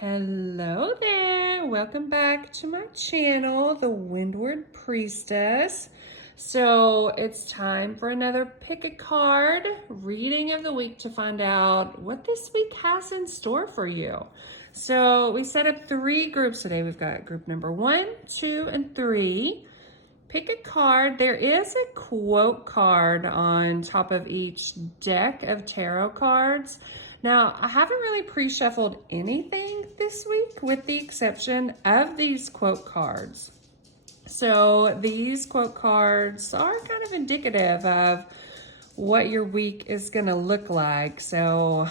Hello there, welcome back to my channel, The Windward Priestess. So it's time for another pick a card reading of the week to find out what this week has in store for you. So we set up 3 groups today. We've got group number 1, 2, and 3. Pick a card. There is a quote card on top of each deck of tarot cards. Now, I haven't really pre-shuffled anything this week with the exception of these quote cards. So these quote cards are kind of indicative of what your week is going to look like. So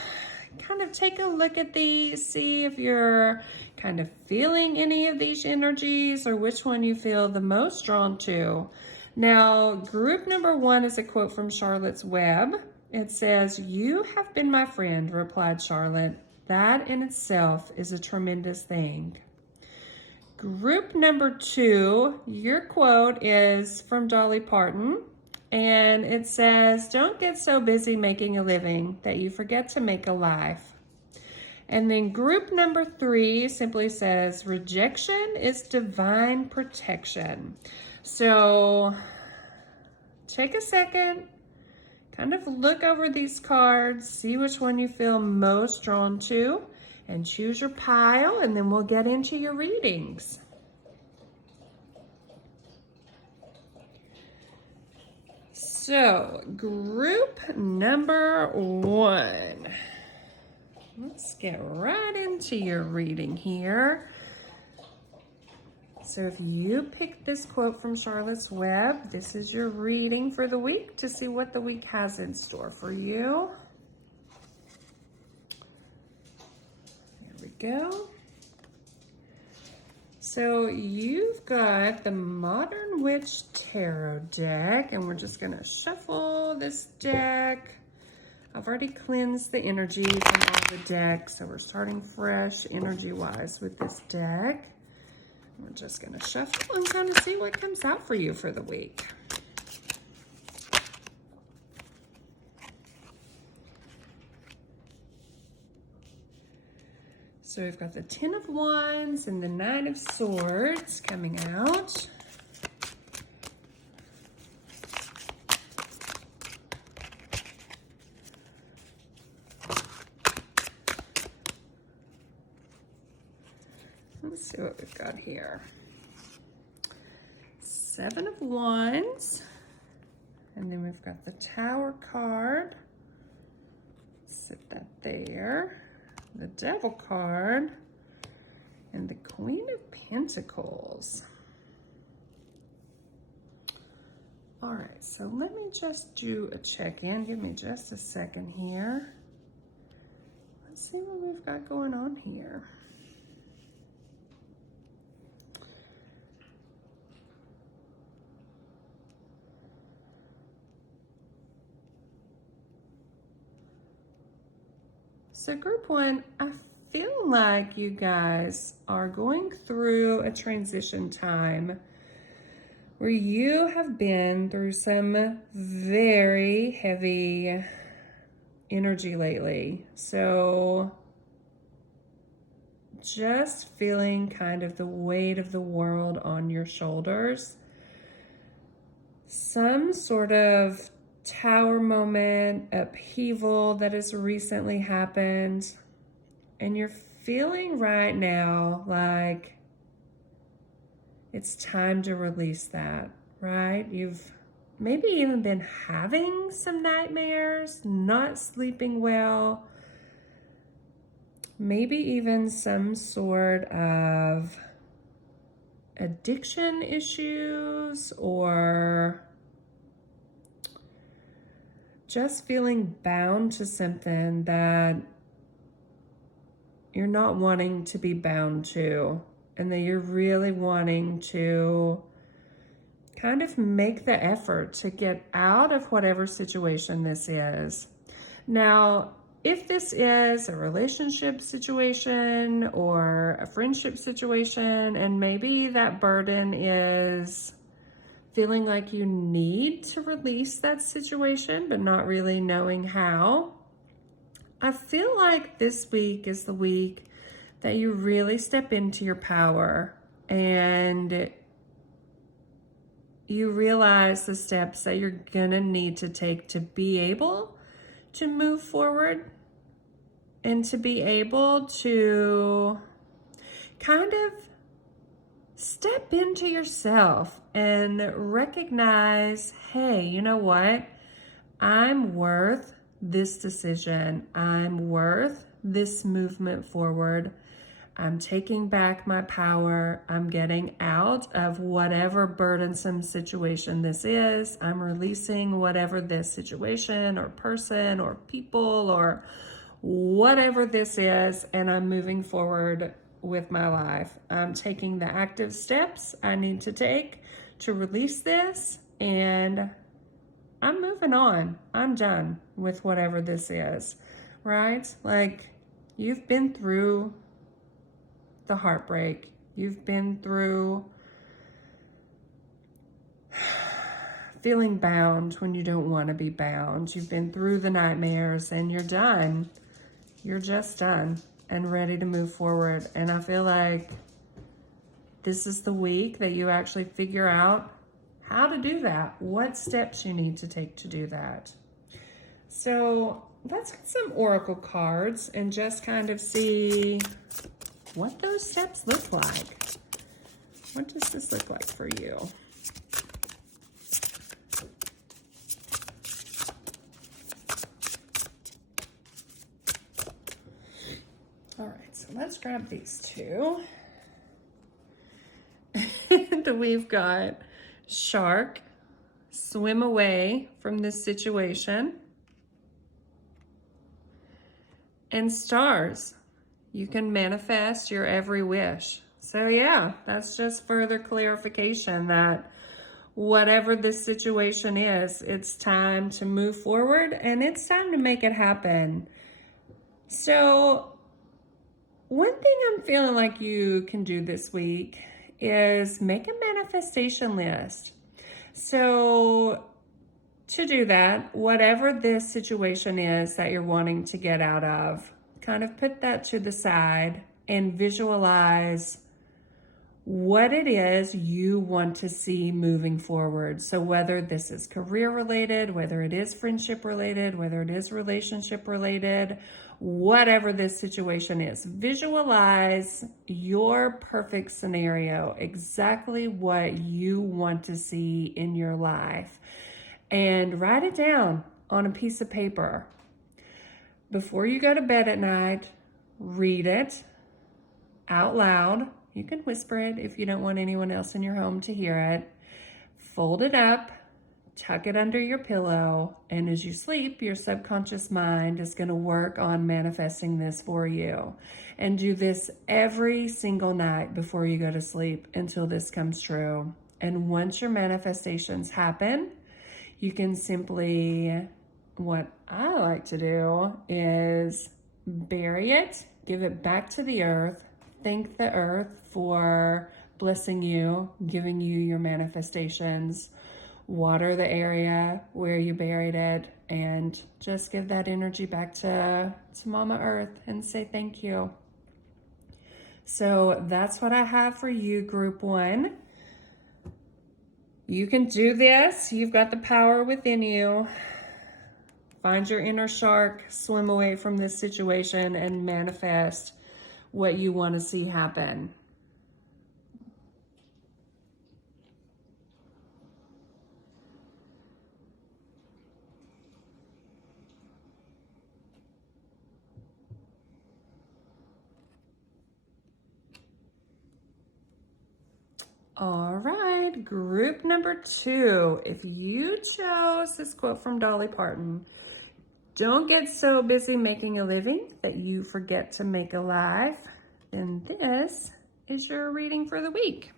kind of take a look at these, see if you're kind of feeling any of these energies or which one you feel the most drawn to. Now, group number 1 is a quote from Charlotte's Web. It says, "You have been my friend," replied Charlotte. "That in itself is a tremendous thing." Group number 2, your quote is from Dolly Parton, and it says, "Don't get so busy making a living that you forget to make a life." And then group number 3 simply says, "Rejection is divine protection." So take a second, kind of look over these cards, see which one you feel most drawn to, and choose your pile, and then we'll get into your readings. So, group number 1. Let's get right into your reading here. So if you picked this quote from Charlotte's Web, this is your reading for the week to see what the week has in store for you. There we go. So you've got the Modern Witch Tarot deck, and we're just going to shuffle this deck. I've already cleansed the energy from all the decks, so we're starting fresh energy-wise with this deck. We're just going to shuffle and kind of see what comes out for you for the week. So we've got the 10 of Wands and the 9 of Swords coming out. Let's see what we've got here. 7 of Wands, and then we've got the Tower card. Sit that there. The Devil card, and the Queen of Pentacles. All right, so let me just do a check-in. Give me just a second here. Let's see what we've got going on here. So group 1, I feel like you guys are going through a transition time where you have been through some very heavy energy lately. So just feeling kind of the weight of the world on your shoulders. Some sort of tower moment, upheaval that has recently happened, and you're feeling right now like it's time to release that, right? You've maybe even been having some nightmares, not sleeping well, maybe even some sort of addiction issues, or just feeling bound to something that you're not wanting to be bound to, and that you're really wanting to kind of make the effort to get out of whatever situation this is. Now, if this is a relationship situation or a friendship situation, and maybe that burden is feeling like you need to release that situation, but not really knowing how, I feel like this week is the week that you really step into your power and you realize the steps that you're gonna need to take to be able to move forward and to be able to kind of step into yourself and recognize, hey, you know what? I'm worth this decision. I'm worth this movement forward. I'm taking back my power. I'm getting out of whatever burdensome situation this is. I'm releasing whatever this situation or person or people or whatever this is, and I'm moving forward with my life. I'm taking the active steps I need to take to release this, and I'm moving on. I'm done with whatever this is, right? Like, you've been through the heartbreak. You've been through feeling bound when you don't want to be bound. You've been through the nightmares, and you're done. You're just done and ready to move forward. And I feel like this is the week that you actually figure out how to do that, what steps you need to take to do that. So let's get some oracle cards and just kind of see what those steps look like. What does this look like for you? All right, so let's grab these two. And we've got shark, swim away from this situation. And stars, you can manifest your every wish. So yeah, that's just further clarification that whatever this situation is, it's time to move forward and it's time to make it happen. So one thing I'm feeling like you can do this week is make a manifestation list. So to do that, whatever this situation is that you're wanting to get out of, kind of put that to the side and visualize what it is you want to see moving forward. So whether this is career related, whether it is friendship related, whether it is relationship related, whatever this situation is, visualize your perfect scenario, exactly what you want to see in your life, and write it down on a piece of paper. Before you go to bed at night, read it out loud. You can whisper it if you don't want anyone else in your home to hear it. Fold it up, tuck it under your pillow, and as you sleep, your subconscious mind is going to work on manifesting this for you. And do this every single night before you go to sleep until this comes true. And once your manifestations happen, you can simply, what I like to do is bury it, give it back to the earth, thank the earth for blessing you, giving you your manifestations, water the area where you buried it, and just give that energy back to Mama Earth and say thank you. So that's what I have for you, Group 1. You can do this. You've got the power within you. Find your inner shark, swim away from this situation, and manifest what you want to see happen. All right, group number 2. If you chose this quote from Dolly Parton, don't get so busy making a living that you forget to make a life, then this is your reading for the week.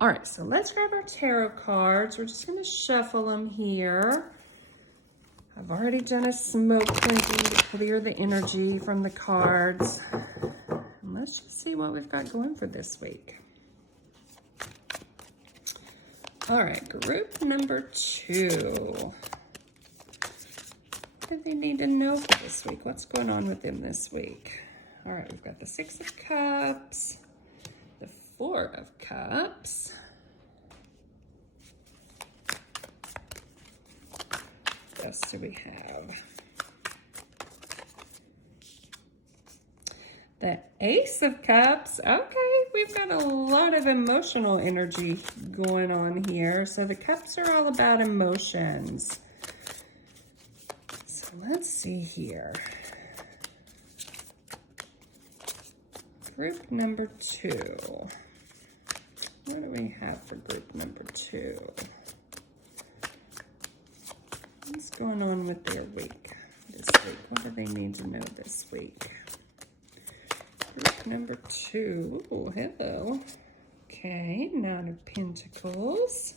All right, so let's grab our tarot cards. We're just going to shuffle them here. I've already done a smoke cleansing to clear the energy from the cards. And let's just see what we've got going for this week. All right, group number 2. What do they need to know for this week? What's going on with them this week? All right, we've got the Six of Cups, the Four of Cups, what else do we have? The Ace of Cups. Okay, we've got a lot of emotional energy going on here. So the cups are all about emotions. So let's see here. Group number 2. What do we have for group number 2? What's going on with their week this week? What do they need to know this week? Group number 2. Oh, hello. Okay, Nine of Pentacles.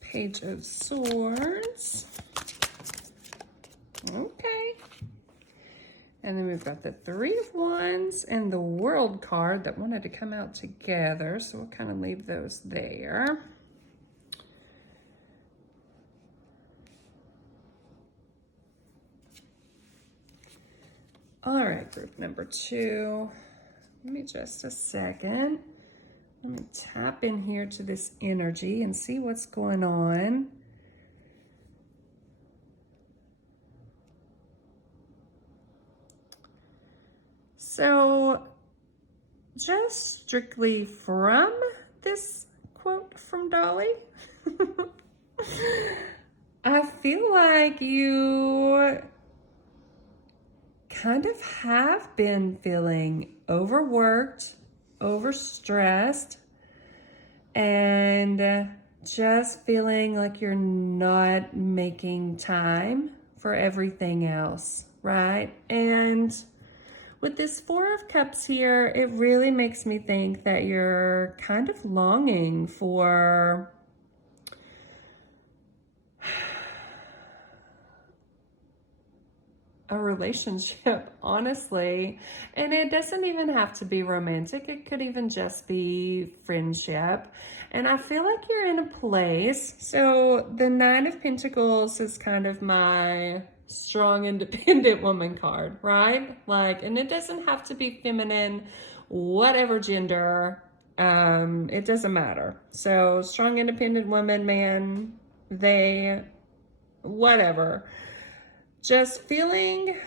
Page of Swords. Okay. And then we've got the Three of Wands and the World card that wanted to come out together. So we'll kind of leave those there. All right, group number 2. Give me just a second. Let me tap in here to this energy and see what's going on. So, just strictly from this quote from Dolly, I feel like you kind of have been feeling overworked, overstressed, and just feeling like you're not making time for everything else, right? And with this Four of Cups here, it really makes me think that you're kind of longing for a relationship, honestly. And it doesn't even have to be romantic. It could even just be friendship. And I feel like you're in a place. So the Nine of Pentacles is kind of my strong, independent woman card, right? Like, and it doesn't have to be feminine, whatever gender. It doesn't matter. So strong, independent woman, man, they, whatever. Just feeling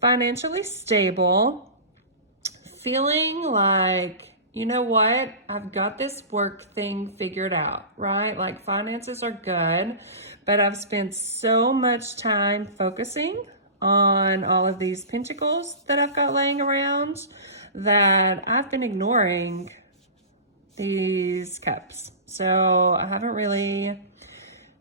financially stable, feeling like, you know what, I've got this work thing figured out, right? Like finances are good, but I've spent so much time focusing on all of these pentacles that I've got laying around that I've been ignoring these cups. So I haven't really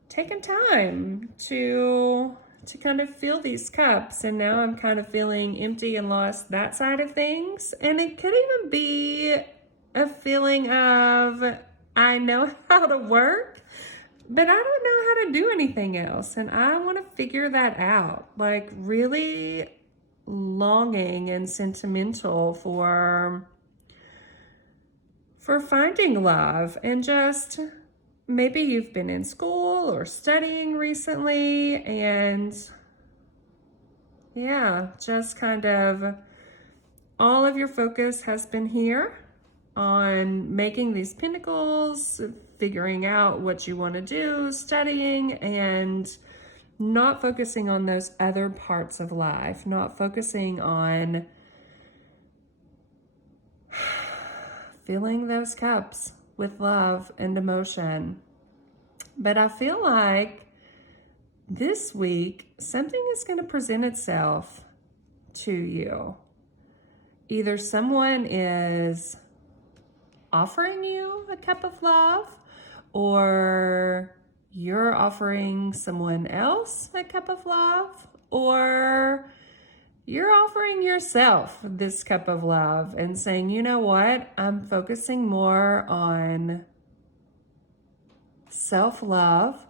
taken time to kind of fill these cups, and now I'm kind of feeling empty and lost that side of things. And it could even be a feeling of, I know how to work, but I don't know how to do anything else, and I want to figure that out. Like really longing and sentimental for finding love. And just maybe you've been in school or studying recently, and yeah, just kind of all of your focus has been here on making these pentacles, figuring out what you want to do, studying, and not focusing on those other parts of life, not focusing on filling those cups with love and emotion. But I feel like this week, something is going to present itself to you. Either someone is offering you a cup of love, or you're offering someone else a cup of love, or you're offering yourself this cup of love and saying, you know what, I'm focusing more on self-love.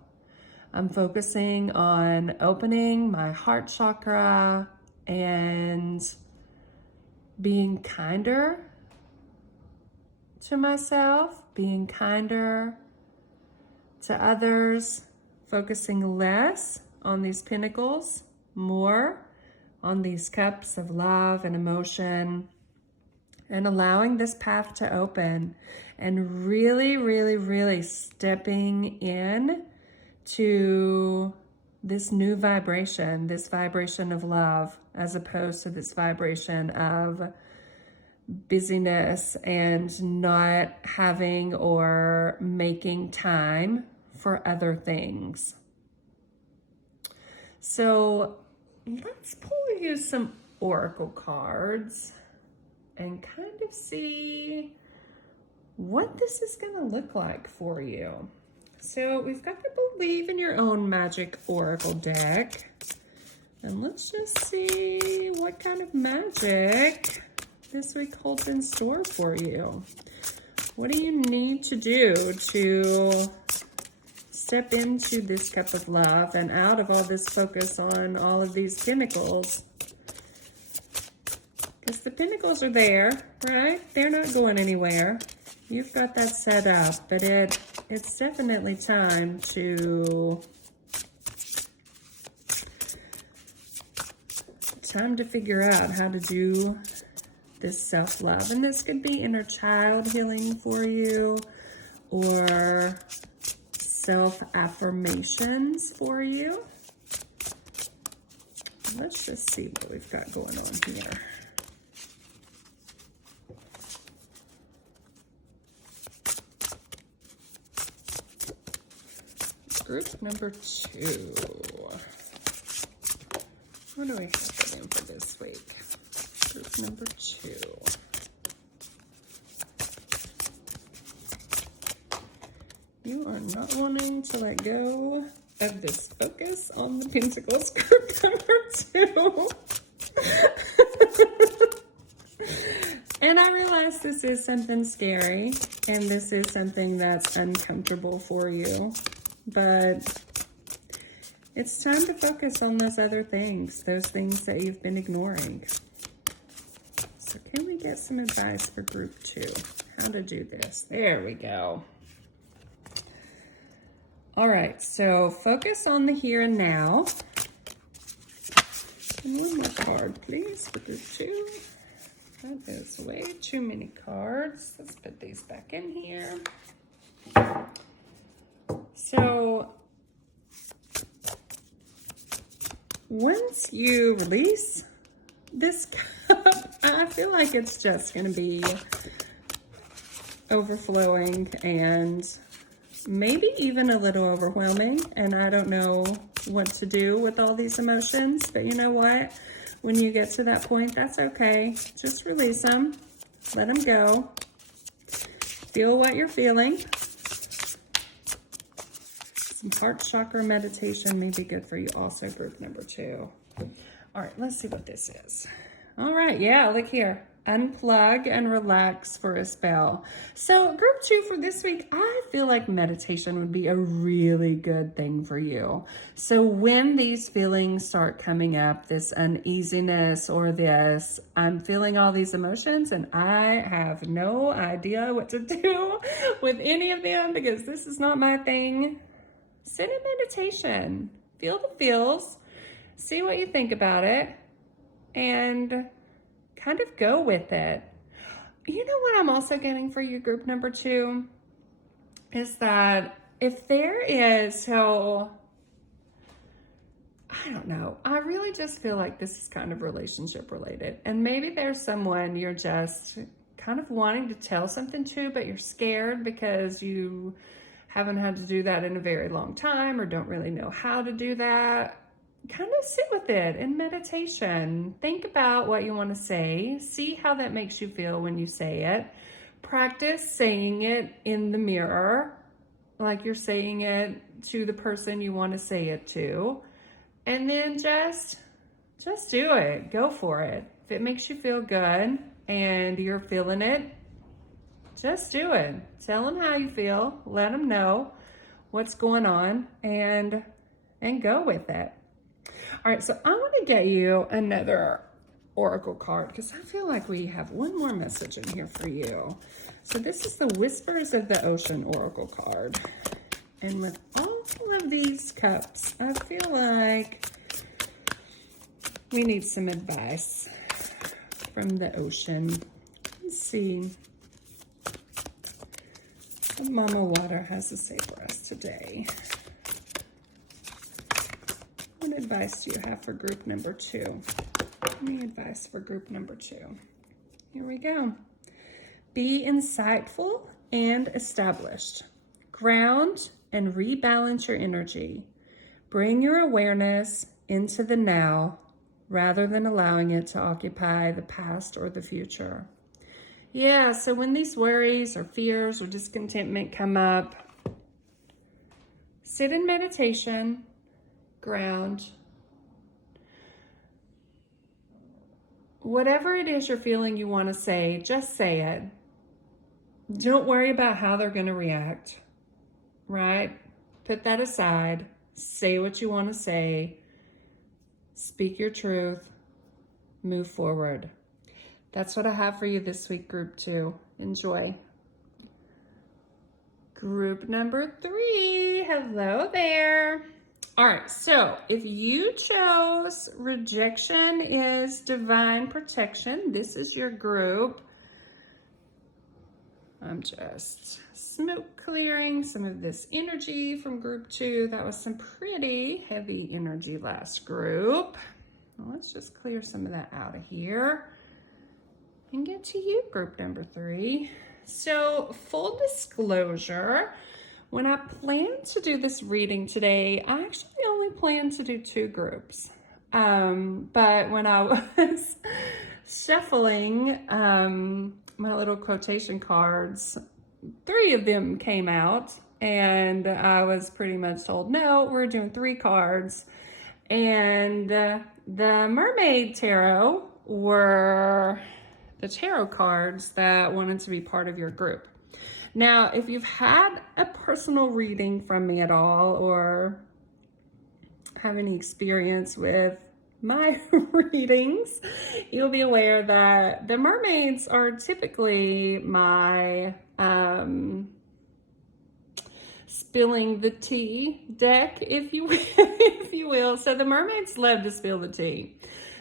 I'm focusing on opening my heart chakra and being kinder to myself, being kinder to others, focusing less on these pinnacles, more on these cups of love and emotion, and allowing this path to open and really, really, really stepping in to this new vibration, this vibration of love, as opposed to this vibration of busyness and not having or making time for other things. So let's pull you some oracle cards and kind of see what this is going to look like for you. So we've got the Believe in Your Own Magic Oracle deck. And let's just see what kind of magic this week holds in store for you. What do you need to do to step into this cup of love and out of all this focus on all of these pinnacles? Because the pinnacles are there, right? They're not going anywhere. You've got that set up, but it's definitely time to figure out how to do this self-love. And this could be inner child healing for you, or self-affirmations for you. Let's just see what we've got going on here. Group number 2. What do we have for them for this week? Group number 2. You are not wanting to let go of this focus on the Pentacles. Group number 2. And I realize this is something scary, and this is something that's uncomfortable for you. But it's time to focus on those other things, those things that you've been ignoring. So can we get some advice for group 2? How to do this? There we go. All right, so focus on the here and now. And one more card, please, for group 2. That is way too many cards. Let's put these back in here. So once you release this cup, I feel like it's just going to be overflowing and maybe even a little overwhelming. And I don't know what to do with all these emotions, but you know what? When you get to that point, that's okay. Just release them, let them go. Feel what you're feeling. Heart chakra meditation may be good for you also, group number 2. All right, let's see what this is. All right, yeah, look here. Unplug and relax for a spell. So group 2 for this week, I feel like meditation would be a really good thing for you. So when these feelings start coming up, this uneasiness or this, I'm feeling all these emotions and I have no idea what to do with any of them because this is not my thing. Sit in meditation, feel the feels, see what you think about it, and kind of go with it. You know what I'm also getting for you, group number 2, is that if there is, so, I don't know, I really just feel like this is kind of relationship related. And maybe there's someone you're just kind of wanting to tell something to, but you're scared because you haven't had to do that in a very long time or don't really know how to do that. Kind of sit with it in meditation. Think about what you want to say. See how that makes you feel when you say it. Practice saying it in the mirror, like you're saying it to the person you want to say it to. And then just do it. Go for it. If it makes you feel good and you're feeling it, just do it. Tell them how you feel. Let them know what's going on and go with it. All right, so I want to get you another oracle card because I feel like we have one more message in here for you. So this is the Whispers of the Ocean oracle card. And with all of these cups, I feel like we need some advice from the ocean. Let's see what Mama Water has to say for us today. What advice do you have for group number 2? Any advice for group number 2? Here we go. Be insightful and established. Ground and rebalance your energy. Bring your awareness into the now rather than allowing it to occupy the past or the future. Yeah, so when these worries or fears or discontentment come up, sit in meditation, ground. Whatever it is you're feeling you want to say, just say it. Don't worry about how they're going to react, right? Put that aside. Say what you want to say. Speak your truth. Move forward. That's what I have for you this week, group 2. Enjoy. Group number 3. Hello there. All right, so if you chose rejection is divine protection, this is your group. I'm just smoke clearing some of this energy from group 2. That was some pretty heavy energy last group. Well, let's just clear some of that out of here and get to you, group number 3. So full disclosure, when I planned to do this reading today, I actually only planned to do 2 groups. But when I was shuffling my little quotation cards, 3 of them came out, and I was pretty much told, no, we're doing 3 cards. And the Mermaid Tarot were the tarot cards that wanted to be part of your group. Now, if you've had a personal reading from me at all or have any experience with my readings, you'll be aware that the mermaids are typically my spilling the tea deck, if you will. So the mermaids love to spill the tea.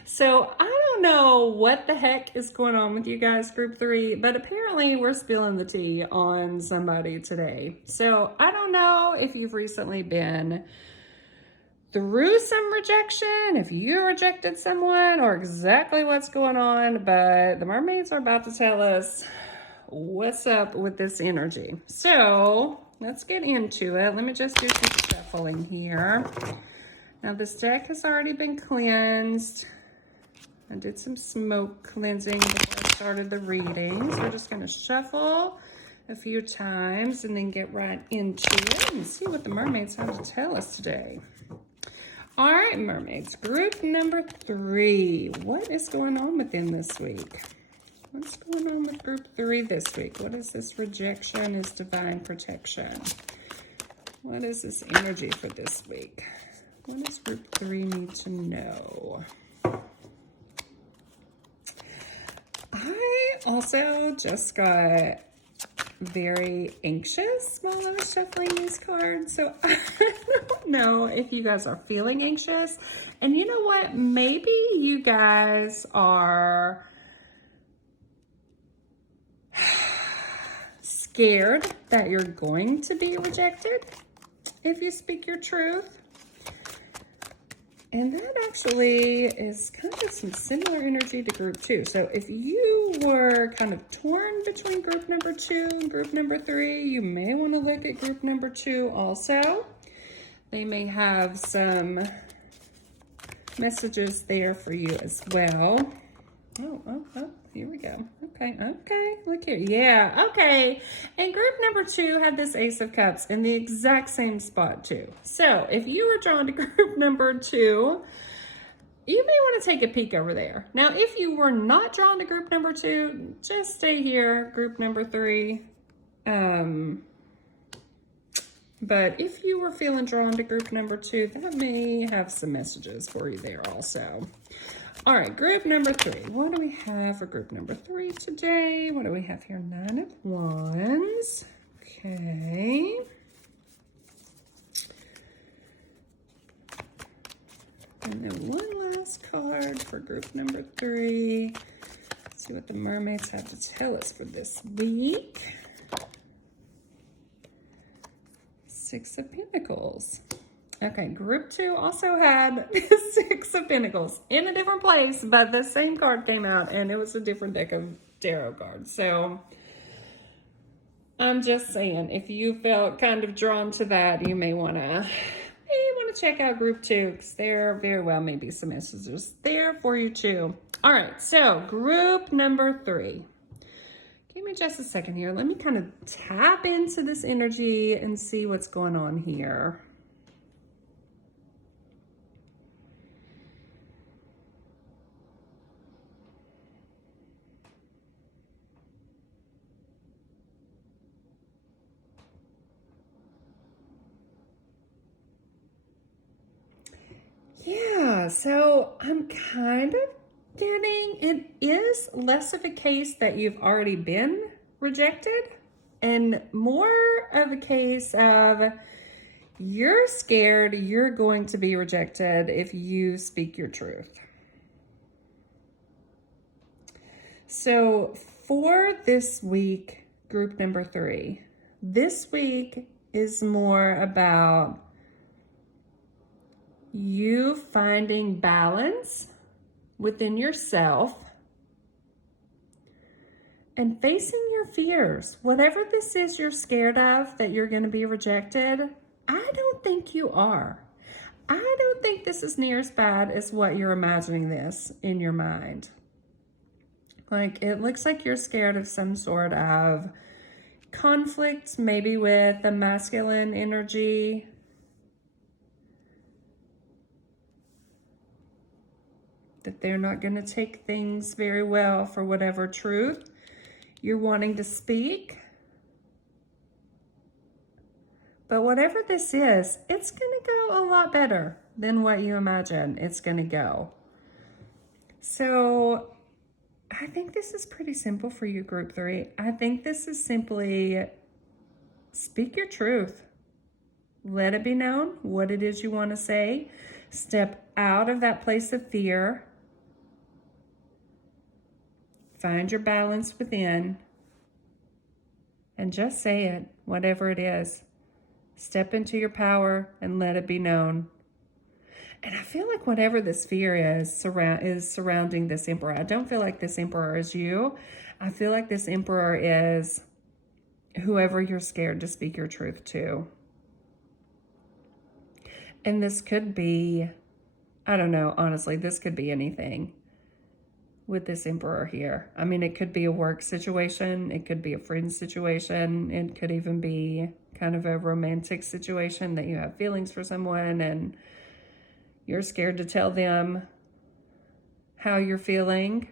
So I don't know what the heck is going on with you guys, group 3, but apparently we're spilling the tea on somebody today. So I don't know if you've recently been through some rejection, if you rejected someone, or exactly what's going on, but the mermaids are about to tell us what's up with this energy. So let's get into it. Let me just do some shuffling here. Now this deck has already been cleansed. I did some smoke cleansing before I started the reading. So we're just going to shuffle a few times and then get right into it and see what the mermaids have to tell us today. All right, mermaids, group number 3. What is going on with them this week? What's going on with group 3 this week? What is this rejection is divine protection? What is this energy for this week? What does group 3 need to know? I also just got very anxious while I was shuffling these cards. So I don't know if you guys are feeling anxious. And you know what? Maybe you guys are scared that you're going to be rejected if you speak your truth. And that actually is kind of some similar energy to group 2. So if you were kind of torn between group number 2 and group number 3, you may want to look at group number 2 also. They may have some messages there for you as well. Oh, here we go. Okay, look here. Yeah, okay. And group number 2 had this Ace of Cups in the exact same spot too. So if you were drawn to group number 2, you may want to take a peek over there. Now, if you were not drawn to group number 2, just stay here, group number 3. But if you were feeling drawn to group number 2, that may have some messages for you there also. All right, group number 3. What do we have for group number 3 today? What do we have here? 9 of Wands. Okay. And then one last card for group number 3. Let's see what the mermaids have to tell us for this week. 6 of Pentacles. Okay, group 2 also had 6 of Pentacles in a different place, but the same card came out and it was a different deck of tarot cards. So I'm just saying, if you felt kind of drawn to that, you may want to check out group 2 because there very well may be some messages there for you too. All right, so group number 3. Give me just a second here. Let me kind of tap into this energy and see what's going on here. Yeah, so I'm kind of getting, it is less of a case that you've already been rejected and more of a case of you're scared you're going to be rejected if you speak your truth. So for this week, group number 3, this week is more about you finding balance within yourself and facing your fears. Whatever this is you're scared of, that you're going to be rejected, I don't think you are. I don't think this is near as bad as what you're imagining this in your mind. Like, it looks like you're scared of some sort of conflict, maybe with the masculine energy. That they're not going to take things very well for whatever truth you're wanting to speak. But whatever this is, it's going to go a lot better than what you imagine it's going to go. So I think this is pretty simple for you, group 3. I think this is simply speak your truth. Let it be known what it is you want to say. Step out of that place of fear. Find your balance within and just say it, whatever it is. Step into your power and let it be known. And I feel like whatever this fear is surrounding this emperor. I don't feel like this emperor is you. I feel like this emperor is whoever you're scared to speak your truth to. And this could be, I don't know, honestly, this could be anything with this emperor here. I mean, it could be a work situation. It could be a friend situation. It could even be kind of a romantic situation that you have feelings for someone and you're scared to tell them how you're feeling.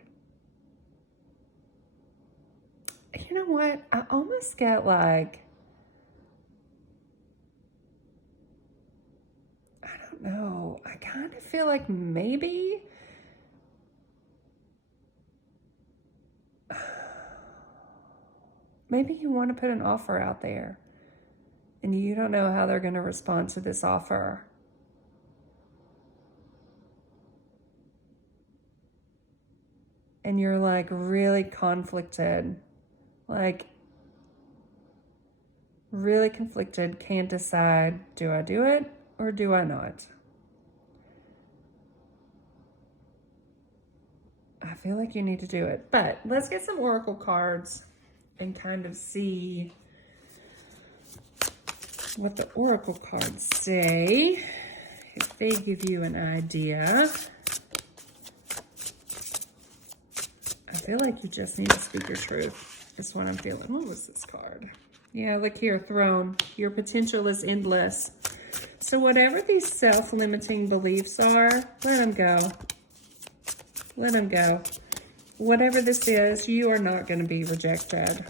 You know what? I almost get like, I don't know. I kind of feel like maybe you want to put an offer out there and you don't know how they're going to respond to this offer. And you're like really conflicted, like really conflicted, can't decide, do I do it or do I not? I feel like you need to do it, but let's get some oracle cards and kind of see what the oracle cards say, if they give you an idea. I feel like you just need to speak your truth. That's what I'm feeling. What was this card? Yeah, look here, Throne. Your potential is endless. So whatever these self-limiting beliefs are, let them go. Let them go. Whatever this is, you are not going to be rejected.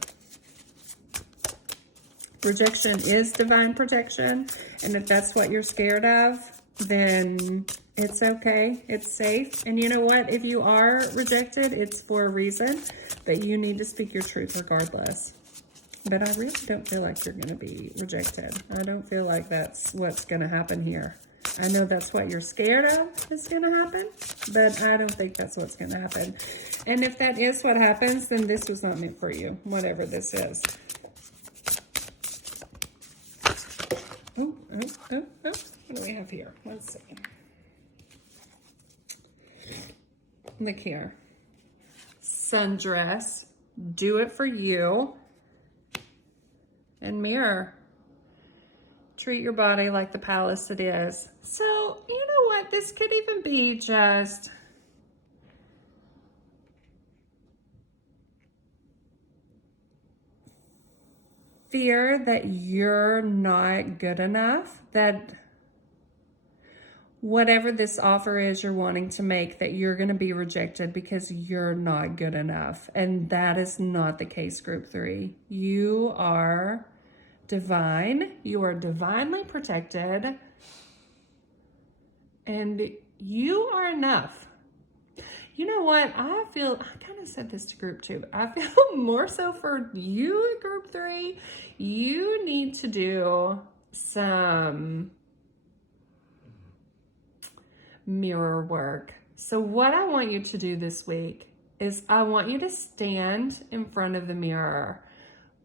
Rejection is divine protection. And if that's what you're scared of, then it's okay. It's safe. And you know what? If you are rejected, it's for a reason, but you need to speak your truth regardless. But I really don't feel like you're going to be rejected. I don't feel like that's what's going to happen here. I know that's what you're scared of is going to happen, but I don't think that's what's going to happen. And if that is what happens, then this was not meant for you, whatever this is. Oh. What do we have here? Let's see. Look here. Sundress. Do it for you. And mirror. Treat your body like the palace it is. So, you know what? This could even be just fear that you're not good enough, that whatever this offer is you're wanting to make, that you're going to be rejected because you're not good enough. And that is not the case, Group 3. You are divine. You are divinely protected. And you are enough. You know what? I kind of said this to Group 2, but I feel more so for you, Group 3. You need to do some mirror work. So what I want you to do this week is I want you to stand in front of the mirror,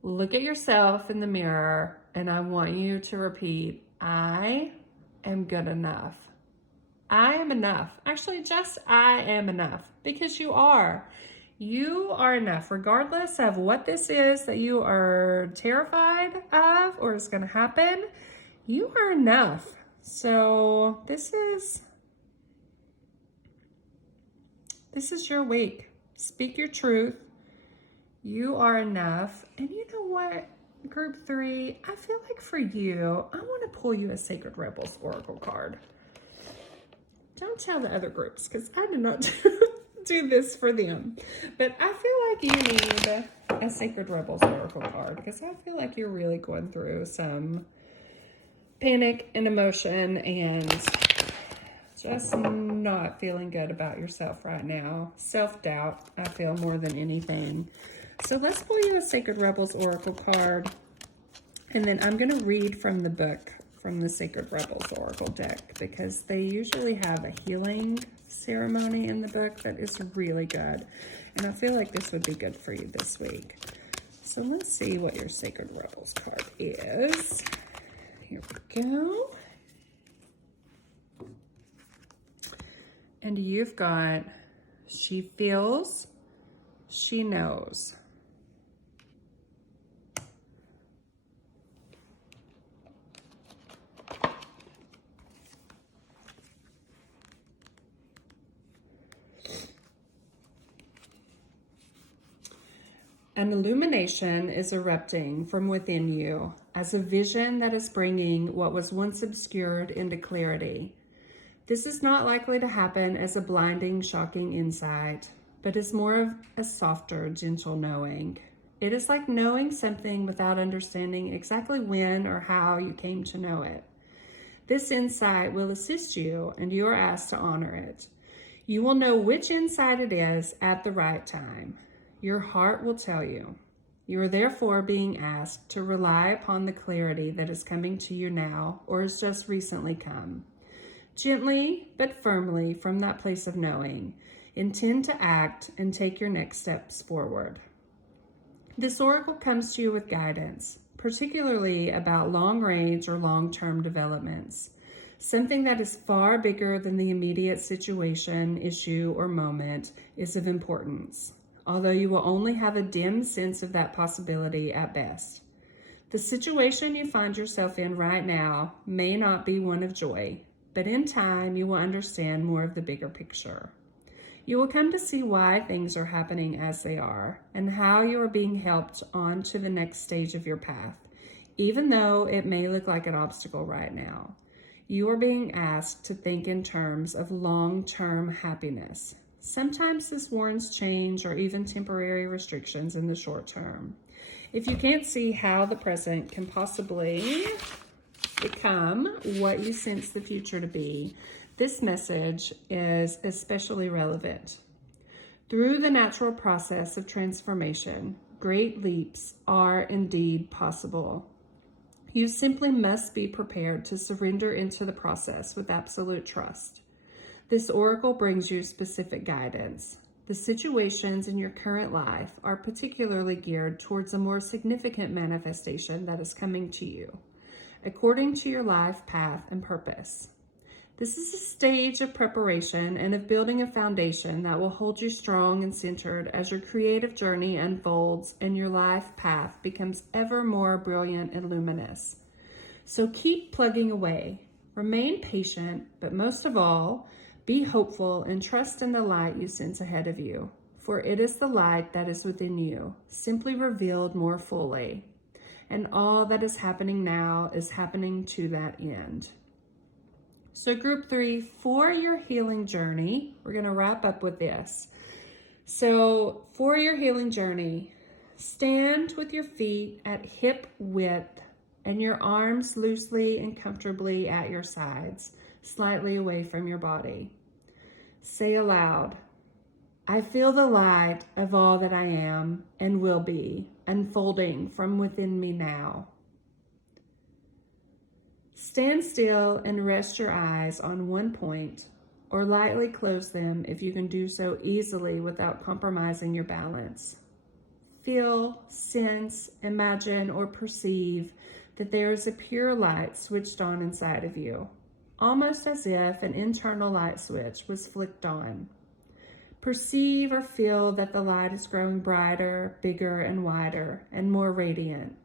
look at yourself in the mirror, and I want you to repeat, I am good enough. I am enough. Actually, just I am enough, because you are. You are enough, regardless of what this is that you are terrified of or is going to happen. You are enough. So this is your week. Speak your truth. You are enough. And you know what, Group 3, I feel like for you, I want to pull you a Sacred Rebels Oracle card. Don't tell the other groups, because I did not do this for them. But I feel like you need a Sacred Rebels Oracle card, because I feel like you're really going through some panic and emotion and just not feeling good about yourself right now. Self-doubt, I feel, more than anything. So let's pull you a Sacred Rebels Oracle card. And then I'm going to read from the book, from the Sacred Rebels Oracle deck, because they usually have a healing ceremony in the book that is really good. And I feel like this would be good for you this week. So let's see what your Sacred Rebels card is. Here we go. And you've got, she feels, she knows. An illumination is erupting from within you as a vision that is bringing what was once obscured into clarity. This is not likely to happen as a blinding, shocking insight, but is more of a softer, gentle knowing. It is like knowing something without understanding exactly when or how you came to know it. This insight will assist you, and you are asked to honor it. You will know which insight it is at the right time. Your heart will tell you. You are therefore being asked to rely upon the clarity that is coming to you now or has just recently come. Gently but firmly from that place of knowing, intend to act and take your next steps forward. This oracle comes to you with guidance, particularly about long-range or long-term developments. Something that is far bigger than the immediate situation, issue, or moment is of importance, although you will only have a dim sense of that possibility at best. The situation you find yourself in right now may not be one of joy, but in time you will understand more of the bigger picture. You will come to see why things are happening as they are and how you are being helped on to the next stage of your path, even though it may look like an obstacle right now. You are being asked to think in terms of long-term happiness. Sometimes this warrants change or even temporary restrictions in the short term. If you can't see how the present can possibly become what you sense the future to be, this message is especially relevant. Through the natural process of transformation, great leaps are indeed possible. You simply must be prepared to surrender into the process with absolute trust. This oracle brings you specific guidance. The situations in your current life are particularly geared towards a more significant manifestation that is coming to you, according to your life path and purpose. This is a stage of preparation and of building a foundation that will hold you strong and centered as your creative journey unfolds and your life path becomes ever more brilliant and luminous. So keep plugging away. Remain patient, but most of all, be hopeful and trust in the light you sense ahead of you, for it is the light that is within you, simply revealed more fully. And all that is happening now is happening to that end. So group 3, for your healing journey, we're going to wrap up with this. So for your healing journey, stand with your feet at hip width and your arms loosely and comfortably at your sides, slightly away from your body. Say aloud, I feel the light of all that I am and will be unfolding from within me now. Stand still and rest your eyes on one point, or lightly close them if you can do so easily without compromising your balance. Feel, sense, imagine, or perceive that there is a pure light switched on inside of you, almost as if an internal light switch was flicked on. Perceive or feel that the light is growing brighter, bigger, and wider, and more radiant.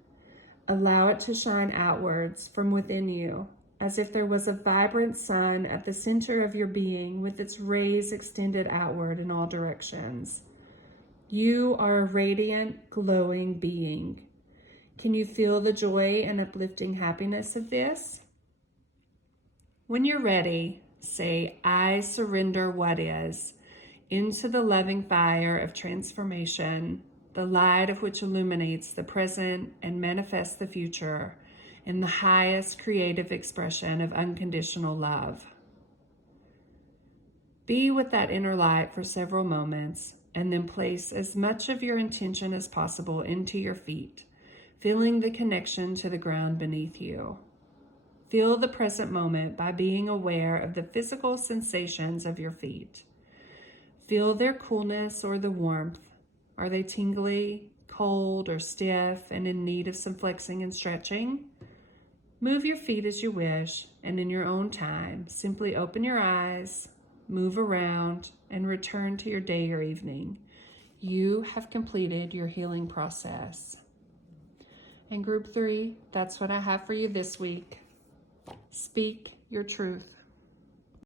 Allow it to shine outwards from within you, as if there was a vibrant sun at the center of your being with its rays extended outward in all directions. You are a radiant, glowing being. Can you feel the joy and uplifting happiness of this? When you're ready, say, I surrender what is, into the loving fire of transformation, the light of which illuminates the present and manifests the future in the highest creative expression of unconditional love. Be with that inner light for several moments, and then place as much of your intention as possible into your feet, feeling the connection to the ground beneath you. Feel the present moment by being aware of the physical sensations of your feet. Feel their coolness or the warmth. Are they tingly, cold, or stiff and in need of some flexing and stretching? Move your feet as you wish, and in your own time, simply open your eyes, move around, and return to your day or evening. You have completed your healing process. And group 3, that's what I have for you this week. Speak your truth.